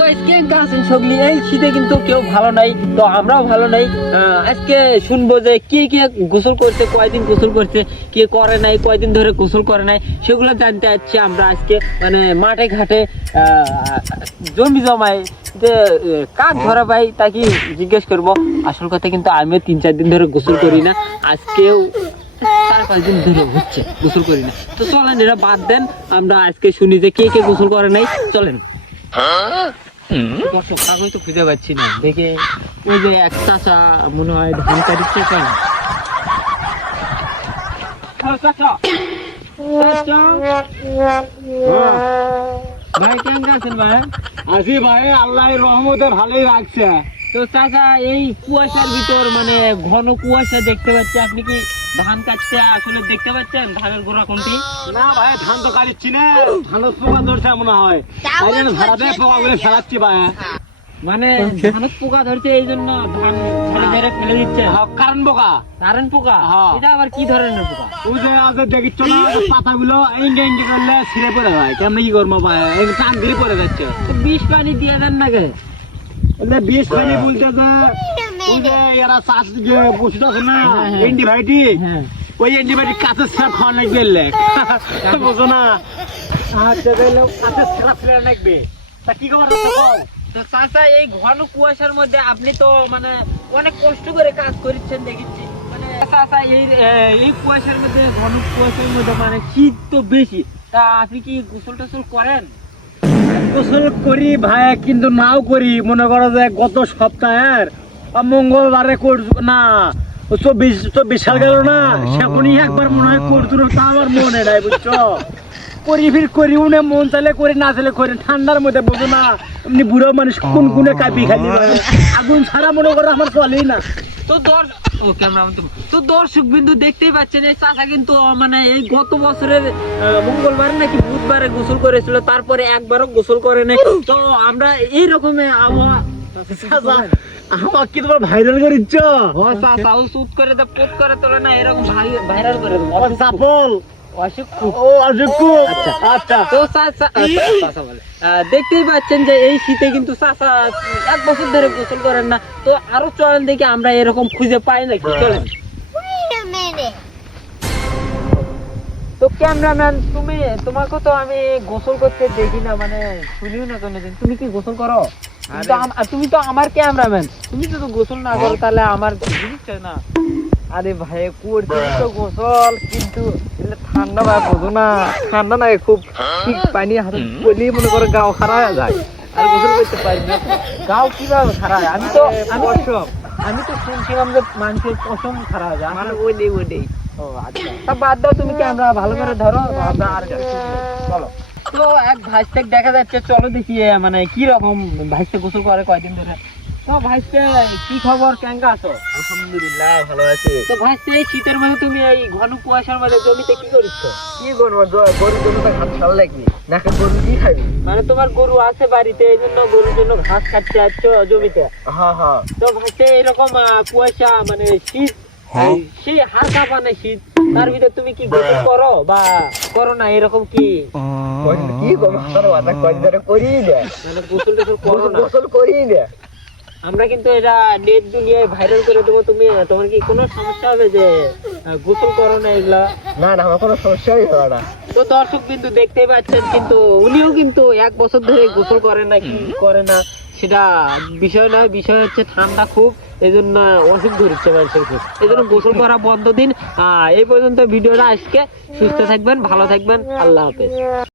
Guys কেঙ্কা আছেন সকলে? এই শীতে কিন্তু কেউ ভালো নাই, তো আমরাও ভালো নাই। আজকে শুনবো যে কে কে গোসল করছে, কয়দিন গোসল করছে, কে করে নাই, কয়দিন ধরে গোসল করে নাই, সেগুলো জানতে চাচ্ছি আমরা আজকে। মানে মাঠে ঘাটে জমি জমায় যে কাক ধরা পাই তাকে জিজ্ঞেস করবো। আসল কথা কিন্তু আমিও 3-4 দিন ধরে গোসল করি না, আজকেও 4-5 দিন ধরে হচ্ছে গোসল করি না। তো চলেন এরা বাদ দেন, আমরা আজকে শুনি যে কে কে গোসল করে নাই। চলেন। দর্শক কাগজ তো খুঁজে পাচ্ছি না, দেখে ওই যে এক চাচা মনে হয় ধান কাটছে। কেন ভাই কেমন আছেন ভাই? আছি ভাই, আল্লাহর রহমতে ভালোই রাখছে। তো চাচা এই কুয়াশার ভিতর মানে ঘন কুয়াশা দেখতে পাচ্ছি, আপনি কি ধান কাটতে আসলে দেখতে পাচ্ছেন ধানের গোড়া কোনটি? না ভাই, ধান তো কাটছি না, ধানের পোকা ধরছে মনে হয়, তাই জন্য ধারাতে পোকা গুলো ফেলাচ্ছি ভাই। মানে ধানের পোকা ধরছে এই জন্য ধান ঝেড়ে ঝেড়ে ফেলে দিচ্ছে? কারণ পোকা, কারেন্ট পোকা? হ্যাঁ। এটা আবার কি ধরনের পোকা? ওই যে আজ দেখিচ্ছ না পাতাগুলো ইঙ্গে ইঙ্গে করলে ছিঁড়ে পড়ে ভাই, কেমন কি করবো ভাই, টান ধরে পড়ে যাচ্ছে। তো বিষ পানি দিয়ে দেন না কে? বিষ পানি বলতে যে ওই যে এরা চাষ যে ওষুধ আছে না, হ্যাঁ, হ্যাঁ। অ্যান্টিবায়োটিক, হ্যাঁ। ওই অ্যান্টিবায়োটিক কাঁচের ছাড়া খাওয়া লাগবে, বুঝো না? আচ্ছা কাঁচের ছাড়া ফেলে লাগবে। তা কি খবর আছে বল? তো চাচা এই ঘন কুয়াশার মধ্যে আপনি তো মানে অনেক কষ্ট করে কাজ করছেন দেখেছি। মানে চাচা এই কুয়াশার মধ্যে, ঘন কুয়াশার মধ্যে মানে শীত তো বেশি, তা আপনি কি গোসল টোসল করেন? গোসল করি ভাই, কিন্তু নাও করি। মনে করো যে গত সপ্তাহের মঙ্গলবারে না 24 সাল গেল না, সেখানেই একবার মনে হয় করছিল, তা আমার মনে নাই বুঝছো। করি ফির করি উনে, মন চাইলে করি, না চাইলে করি। ঠান্ডার মধ্যে বুঝো না, এমনি বুড়ো মানুষ কোন কোনে কাঁপি খালি, আগুন ছাড়া মনে করো আমার চলেই না। তো দর্শক বিন্দু দেখতেই পাচ্ছেন, এই চাচা কিন্তু মানে এই গত বছরের মঙ্গলবারে নাকি বুধবারে গোসল করেছিল, তারপরে একবারও গোসল করে নাই। তো আমরা এই রকমের আবহাওয়া আমার কি তোমার ভাইরাল করিচ্ছ? সুট করে দে, পোত করে তোলে না, এরকম ভাইরাল করে দেবো। সাফল অসুখ ও অযোগ্য। আচ্ছা তো চাচা বলে দেখতেই পাচ্ছেন যে এই শীতে কিন্তু চাচা 1 বছর ধরে গোসল করেন না। তো আরো চলেন দেখি আমরা এরকম খুঁজে পাই নাকি, চলেন। তো ক্যামেরাম্যান, তোমাকে তো আমি গোসল করতে দেখি না, মানে শুনিও না কোনোদিন। তুমি কি গোসল করো? তুমি তো আমার ক্যামেরাম্যান, তুমি তো গোসল না করো তাহলে আমার জিনিস না। আরে ভাই করছি তো গোসল, কিন্তু ঠান্ডা ভাই বোঝো না, ঠান্ডা না খুব ঠিক পানি হাতে পড়লেই মনে করো গাও খারাপ হয়ে যায়, আর গোসল করতে পারি না। গাও কিভাবে খারাপ হয়? আমি তো শুনছিলাম যে মানুষের পশম খারাপ হয়ে যায়, মানে ওই ও আচ্ছা, তা বাদ দাও, তুমি ক্যামেরা ভালো করে ধরো, আমরা আর চলো। তো এক ভাইস্তে দেখা যাচ্ছে, চলো দেখি মানে কি রকম ভাইস্তে গোসল করে কয়দিন ধরে। তো ভাইস্তে কি খবর, কেঙ্কা আছো? আলহামদুলিল্লাহ ভালো আছি। তো ভাইস্তে এই শীতের মধ্যে তুমি এই ঘন কুয়াশার মধ্যে জমিতে কি করছো? কি করবো, গরুর জন্য তো ঘাস খাওয়া লাগবে, নাকি গরু কি খাবি? মানে তোমার গরু আছে বাড়িতে, এই জন্য গরুর জন্য ঘাস কাটতে আসছো জমিতে? হ্যাঁ হ্যাঁ। তো ভাইস্তে এরকম কুয়াশা মানে শীত, সেই হাড় কাঁপানো শীত, তার ভিতরে তুমি কি গোসল করো বা করো না, এরকম কি? কি করবো, করি দে, মানে গোসল টোসল করো না? গোসল করি দে। আমরা কিন্তু এটা নেট দুনিয়ায় ভাইরাল করে দেবো। তোমার কি কোনো সমস্যা হবে যে গোসল করো না এগুলা? না না, আমার কোনো সমস্যাই হবে না। তো দর্শক কিন্তু দেখতেই পাচ্ছেন, কিন্তু উনিও কিন্তু 1 বছর ধরে গোসল করে না, কি করে না সেটা বিষয় নয়, বিষয় হচ্ছে ঠান্ডা খুব, এই জন্য অসুখ ধরছে মানুষের খুব, এই জন্য গোসল করা বন্ধ দিন। এই পর্যন্ত ভিডিওটা আজকে। সুস্থ থাকবেন, ভালো থাকবেন, আল্লাহ হাফেজ।